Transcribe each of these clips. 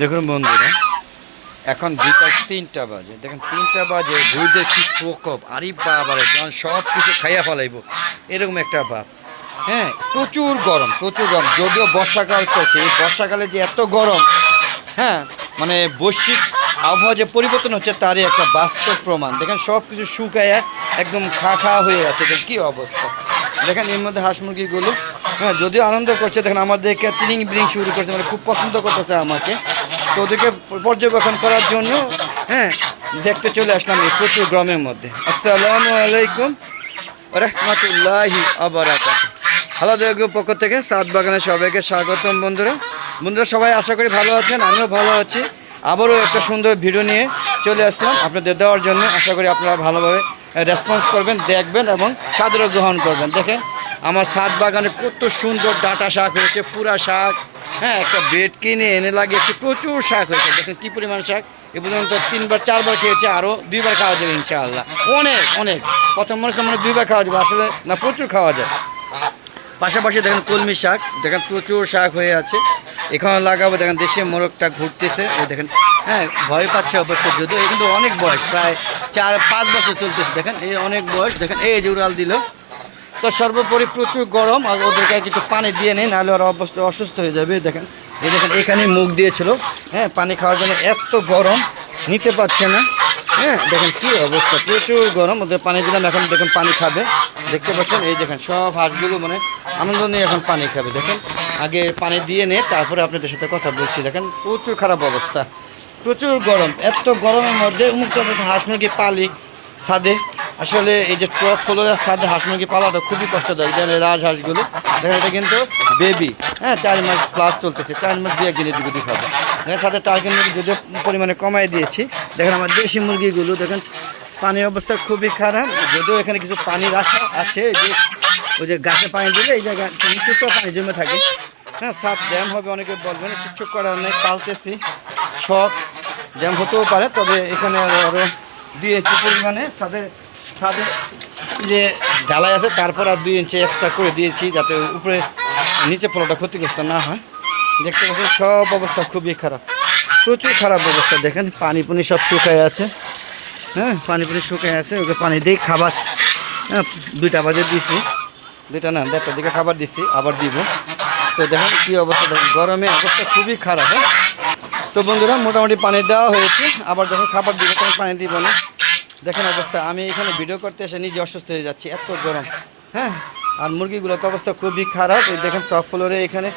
দেখুন বন্ধুরা, এখন বিকাল ৩টা বাজে। দেখেন ৩টা বাজে দুধের কি প্রকোপ! আরে বাবারে, যখন সব কিছু খাইয়া ফেলাইব এরকম একটা ভাব। হ্যাঁ, প্রচুর গরম, প্রচুর গরম। যদিও বর্ষাকাল চলছে, এই বর্ষাকালে যে এত গরম, হ্যাঁ, মানে বৈশ্বিক আবহাওয়া যে পরিবর্তন হচ্ছে তারই একটা বাস্তব প্রমাণ। দেখেন সব কিছু শুকায়া একদম খা খা হয়ে আছে। দেখেন কী অবস্থা! দেখেন এর মধ্যে হাঁস মুরগিগুলো, হ্যাঁ, যদিও আনন্দ করছে। দেখেন আমাদেরকে তিনিং বিরিং শুরু করছে, মানে খুব পছন্দ করতেছে আমাকে। তো ওদেরকে পর্যবেক্ষণ করার জন্য, হ্যাঁ, দেখতে চলে আসলাম এই প্রচুর গ্রামের মধ্যে। আসসালামু আলাইকুম রহমতুল্লাহি আবরাকাতুহু। হ্যালো দেবগ্রুপ পক্ষ থেকে সাত বাগানের সবাইকে স্বাগতম। বন্ধুরা বন্ধুরা সবাই আশা করি ভালো আছেন, আমিও ভালো আছি। আবারও একটা সুন্দর ভিডিও নিয়ে চলে আসলাম আপনাদের দেওয়ার জন্য। আশা করি আপনারা ভালোভাবে রেসপন্স করবেন, দেখবেন এবং সাদরে গ্রহণ করবেন। দেখেন আমার ছাদ বাগানে কত সুন্দর ডাঁটা শাক হয়েছে, পুরা শাক। হ্যাঁ, একটা বেড কিনে এনে লাগিয়েছে, প্রচুর শাক হয়েছে। দেখেন কী পরিমাণ শাক! এ পর্যন্ত 3বার 4বার খেয়েছে, আরও 2বার খাওয়া যাবে ইনশাআল্লাহ। অনেক অনেক, প্রথম মানুষ মানে 2বার খাওয়া যাবে, আসলে না প্রচুর খাওয়া যায়। পাশাপাশি দেখেন কলমি শাক, দেখেন প্রচুর শাক হয়ে আছে। এখানে লাগাবো। দেখেন দেশে মোরগটা ঘুরতেছে, এই দেখেন। হ্যাঁ, ভয় পাচ্ছে অবশ্য, যদিও কিন্তু অনেক বয়স, প্রায় 4-5 বছর চলতেছে। দেখেন এই অনেক বয়স। দেখেন এই যে উড়াল দিল। তো সর্বোপরি প্রচুর গরম, আর ওদেরকে কিছু পানি দিয়ে নেই, নাহলে ওরা অবস্থা অসুস্থ হয়ে যাবে। দেখেন এই দেখেন এখানেই মুখ দিয়েছিল, হ্যাঁ, পানি খাওয়ার জন্য। এত গরম নিতে পারছে না। হ্যাঁ, দেখেন কী অবস্থা, প্রচুর গরম। ওদের পানি দিলাম, এখন দেখেন পানি খাবে। দেখতে পাচ্ছেন এই দেখেন সব হাঁসগুলো মানে আনন্দ নিয়ে এখন পানি খাবে। দেখেন আগে পানি দিয়ে নে, তারপরে আপনাদের সাথে কথা বলছি। দেখেন প্রচুর খারাপ অবস্থা, প্রচুর গরম। এত গরমের মধ্যে উন্মুক্ত হাঁস মুরগি পালি ছাদে। আসলে এই যে টপ ফ্লোরের ছাদে হাঁস মুরগি পালাটা খুবই কষ্টদায়ক। দেখেন রাজহাঁসগুলো, দেখেন এটা কিন্তু বেবি, হ্যাঁ, 4 মাস প্লাস চলতেছে। 4 মাস 2-1 দিনে দিকে খাবে। দেখেন সাথে টার্গেট মুরগি যদিও পরিমাণে কমাই দিয়েছি। দেখেন আমার দেশি মুরগিগুলো, দেখেন পানির অবস্থা খুবই খারাপ। যদিও এখানে কিছু পানি রাখা আছে, যে ওই যে গাছে পানি দিলে এই জায়গায় কিছুটা পানি জমে থাকে। হ্যাঁ, সাপ ড্যাম হবে অনেকে বলবেন, কিছু করার নেই, পালতেছি। শখ ড্যাম হতেও পারে, তবে এখানে আরও 2 ইঞ্চি পরিমাণে ছাদে ছাদে যে ঢালাই আছে, তারপর আর 2 ইঞ্চি এক্সট্রা করে দিয়েছি, যাতে উপরে নিচে ফলটা ক্ষতিগ্রস্ত না হয়। দেখতে পাচ্ছেন সব অবস্থা খুবই খারাপ, প্রচুর খারাপ অবস্থা। দেখেন পানি পুনি সব শুকায় আছে। হ্যাঁ, পানি পুনি শুকায় আছে, ওকে পানি দিয়ে খাবার, হ্যাঁ, 2টা বাজে দিছি, 2টা না 1:30টার দিকে খাবার দিচ্ছি, আবার দিব। তো দেখেন কী অবস্থা, দেখেন গরমে অবস্থা খুবই খারাপ। হ্যাঁ, তো বন্ধুরা মোটামুটি পানি দেওয়া হয়েছে, আবার যখন খাবার দিব তখন পানি দিব না। দেখেন অবস্থা, আমি এখানে ভিডিও করতে এসে নিজে অসুস্থ হয়ে যাচ্ছি, এত গরম। হ্যাঁ, আর মুরগিগুলোর তো অবস্থা খুবই খারাপ। এই দেখেন টপ ফ্লোরে এখানে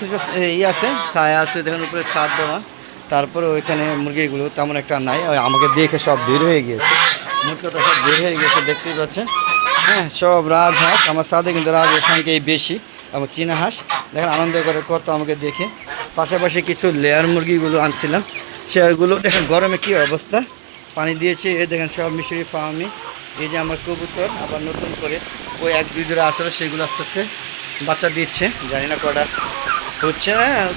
কিছু আছে, ছায়া আছে, দেখেন উপরে ছাদ দেওয়া। তারপরে ওইখানে মুরগিগুলো তেমন একটা নাই, আমাকে দেখে সব বের হয়ে গিয়েছে, মুরগিটা সব বের হয়ে গিয়েছে, দেখতেই পাচ্ছেন। হ্যাঁ, সব রাজহাঁস। আমার সাথে কিন্তু রাজহাঁস সংখ্যাই বেশি, আমার চীনা হাঁস। দেখেন আনন্দ করে কত আমাকে দেখে। পাশাপাশি কিছু লেয়ার মুরগিগুলো আনছিলাম, শেয়ারগুলো। দেখেন গরমে কী অবস্থা, পানি দিয়েছে। এই দেখেন সব মিশরি ফার্মি। এই যে আমার কবুতর আবার নতুন করে ওই 1-2 জোড়া আসলে সেগুলো আস্তে আস্তে বাচ্চা দিচ্ছে, জানি না কটা হচ্ছে,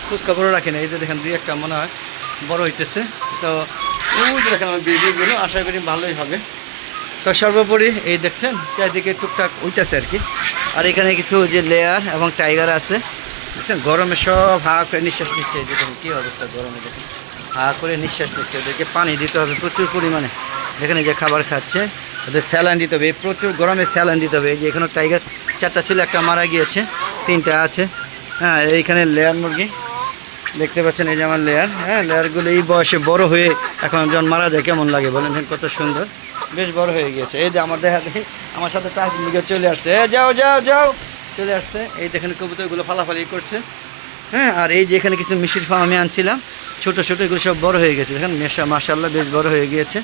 খোঁজখবরও রাখি না। এই যে দেখেন 2-1টা মনে হয় বড় হইতেছে। তো ওই দেখেন আমার বেবিগুলো, আশা করি ভালোই হবে। তো সর্বোপরি এই দেখছেন চারিদিকে টুকটাক উঠতেছে আর কি। আর এখানে কিছু যে লেয়ার এবং টাইগার আছে, দেখছেন গরমে সব হা করে নিঃশ্বাস নিচ্ছে। এই দেখুন কী অবস্থা, গরমে দেখুন হা করে নিঃশ্বাস নিচ্ছে। ওদেরকে পানি দিতে হবে প্রচুর পরিমাণে। দেখেন এই যে খাবার খাচ্ছে, ওদের স্যালাইন দিতে হবে, প্রচুর গরমে স্যালাইন দিতে হবে। এই যে এখানে টাইগার 4টা ছিল, 1টা মারা গিয়েছে, 3টা আছে। হ্যাঁ, এইখানে লেয়ার মুরগি দেখতে পাচ্ছেন, এই যে আমার লেয়ার। হ্যাঁ, লেয়ারগুলো এই বয়সে বড় হয়ে এখন যখন মারা যায় কেমন লাগে বলেন, কত সুন্দর, বেশ বড় হয়ে গিয়েছে। এই যে আমার দেখা দেখি আমার সাথে টার্গেট মুরগি চলে আসছে, যাও যাও যাও চলে আসছে। এই দেখেন কবুতরগুলো ফালাফালি করছে। হ্যাঁ, আর এই যে এখানে কিছু মিশির ফার্ম আমি আনছিলাম, ছোটো ছোটো, এগুলো সব বড় হয়ে গেছে। দেখেন মাশাআল্লাহ বেশ বড় হয়ে গিয়েছে।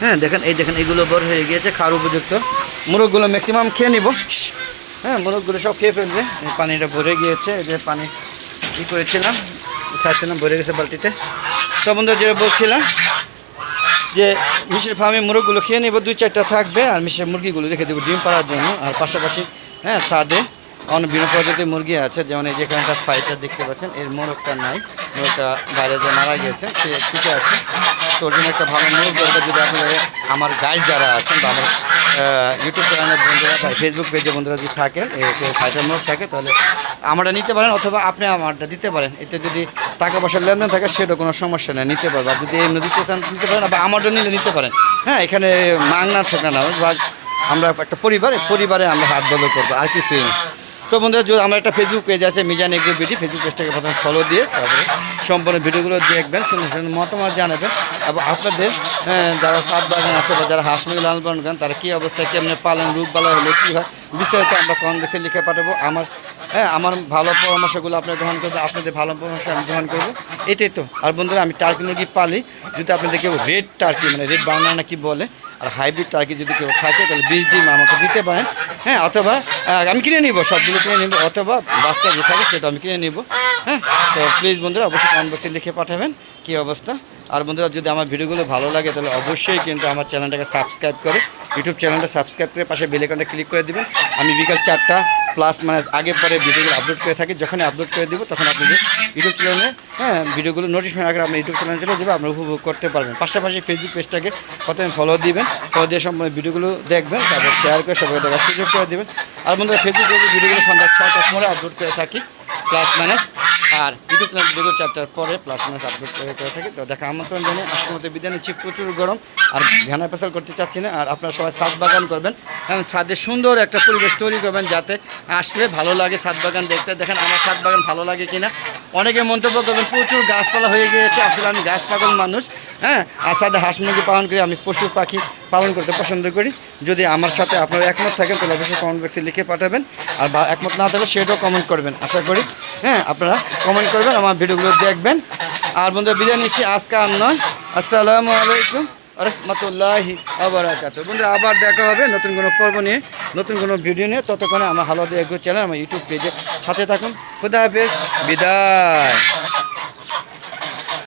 হ্যাঁ, দেখেন এই দেখেন এগুলো বড় হয়ে গিয়েছে, খাওয়ার উপযুক্ত। মোরগগুলো ম্যাক্সিমাম খেয়ে নিব। হ্যাঁ, মোরগগুলো সব খেয়ে ফেলবে। এই পানিটা ভরে গিয়েছে, এই যে পানি ই করেছিলাম, ছাড়ছিলাম, ভরে গেছে বালতিতে। তো বন্ধু যেটা বলছিলাম যে মিশির ফার্মে মোরগগুলো খেয়ে নেব, 2-4টা থাকবে, আর মিশির মুরগিগুলো রেখে দেবো ডিম পাড়ার জন্য। আর পাশাপাশি হ্যাঁ ছাদে অনেক বিভিন্ন প্রজাতির মুরগি আছে, যেমন এই যেখানটা ফাইটার দেখতে পাচ্ছেন, এর মোরগটা নাই, মোরগটা বাইরে যে মারা গেছে, সে টিকে আছে। তো ওর জন্য একটা ভালো মোরগ দরকার। যদি আপনারা আমার গাইড যারা আছেন বা আমার ইউটিউব চ্যানেলের বন্ধুরা বা ফেসবুক পেজে বন্ধুরা যদি থাকেন, ফাইটার মোরগ থাকে, তাহলে আমারটা নিতে পারেন, অথবা আপনি আমারটা দিতে পারেন। এতে যদি টাকা পয়সার লেনদেন থাকে সেটা কোনো সমস্যা নেই, নিতে পারবে। আর যদি এমনি দিতে চান নিতে পারেন, বা আমারও নিলে নিতে পারেন। হ্যাঁ, এখানে মাংনা ঠোকা না, আমরা একটা পরিবারে আমরা হাত বদল করবো, আর কিছুই না। তো বন্ধুরা, যদি আমার একটা ফেসবুক পেজ আছে মিজান এগ্রো বিডি, ফেসবুক পেজটাকে প্রথমে ফলো দিয়ে তারপরে সম্পূর্ণ ভিডিওগুলো দেখবেন, সুন্দর সুন্দর মতামত জানাবেন। এবং আপনাদের যারা ছাদ বাগান আছে বা যারা হাঁস মুরগি লালন পালন করেন, তারা কী অবস্থায় কেমনে পালন, রোগ বালা হলে কী হয়, বিস্তারিত আমরা কমেন্ট বক্সে লিখে পাঠাবো। আমার ভালো পরামর্শগুলো আপনারা গ্রহণ করবেন, আপনাদের ভালো পরামর্শ আমি গ্রহণ করবো, এটাই তো। আর বন্ধুরা, আমি টার্কি মুরগি পালি, যদি আপনাদের কেউ রেড টার্কি মানে রেড বার্নার না কি বলে, আর হাইব্রিড টার্কি যদি কেউ থাকে তাহলে 20 ডিম আমাকে দিতে পারেন। হ্যাঁ, অথবা আমি কিনে নিব, সবগুলো কিনে নিব, অথবা বাচ্চা যে থাকে সেটা আমি কিনে নিব। হ্যাঁ, তো প্লিজ বন্ধুরা অবশ্যই কমেন্ট বক্সে লিখে পাঠাবেন কী অবস্থা। আর বন্ধুরা, যদি আমার ভিডিওগুলো ভালো লাগে তাহলে অবশ্যই কিন্তু আমার চ্যানেলটাকে সাবস্ক্রাইব করে, ইউটিউব চ্যানেলটা সাবস্ক্রাইব করে পাশে বেল আইকনটা ক্লিক করে দিবেন। আমি বিকাল 4টা প্লাস মানে আগে পরে ভিডিওগুলো আপলোড করে থাকি, যখনই আপলোড করে দিব তখন আপনাদের ইউটিউব চ্যানেলে ভিডিওগুলো নোটিফিকেশন আগে আপনার ইউটিউব চ্যানেলে চলে যাবে, আপনারা উপভোগ করতে পারবেন। পাশাপাশি ফেসবুক পেজটাকে প্রথমে ফলো দিবেন, ফলো দিয়ে সম্পূর্ণ ভিডিওগুলো দেখবেন, তারপর শেয়ার করে সবাই দেখার সুযোগ করে দেবেন। আর বন্ধুরা, ফেসবুক পেজে ভিডিওগুলো সন্ধ্যা 6টার সময় আপলোড করে থাকি প্লাস মাইনাস, আর ইউটিউব চ্যানেল ভিডিও 4টার পরে প্লাস মাইনাস আপলোড করে থাকি। তো দেখা আমন্ত্রণ জানিয়ে আজকের মতো বিদায় নিচ্ছি। প্রচুর গরম, আর ঘানা পেশাল করতে চাচ্ছি না। আর আপনারা সবাই ছাদ বাগান করবেন এবং ছাদে সুন্দর একটা পরিবেশ তৈরি করবেন, যাতে আসলে ভালো লাগে ছাদ বাগান দেখতে। দেখেন আমার ছাদ বাগান ভালো লাগে কিনা, অনেকে মন্তব্য করবেন প্রচুর গাছপালা হয়ে গিয়েছে। আসলে আমি গাছ পাগল মানুষ। হ্যাঁ, আর ছাদে হাঁস মুরগি পালন করি, আমি পশু পাখি পালন করতে পছন্দ করি। যদি আমার সাথে আপনারা একমত থাকেন তাহলে অবশ্যই কমেন্ট বক্সে লিখে পাঠাবেন, আর একমত না থাকলে সেটাও কমেন্ট করবেন। আশা করি আপনারা কমেন্ট করবেন, আমার ভিডিওগুলো দেখবেন। আর বন্ধুরা, বিদায় নিচ্ছি, আজকে আর নয়। আসসালামু আলাইকুম রহমতুল্লাহি ওয়া বারাকাতুহু। বন্ধুরা, আবার দেখা হবে নতুন কোনো পর্ব নিয়ে, নতুন কোনো ভিডিও নিয়ে। ততক্ষণে আমার হালাদা এগ্রো চ্যানেল, আমার ইউটিউব পেজে সাথে থাকুন। খুদা হাফেজ, বিদায়।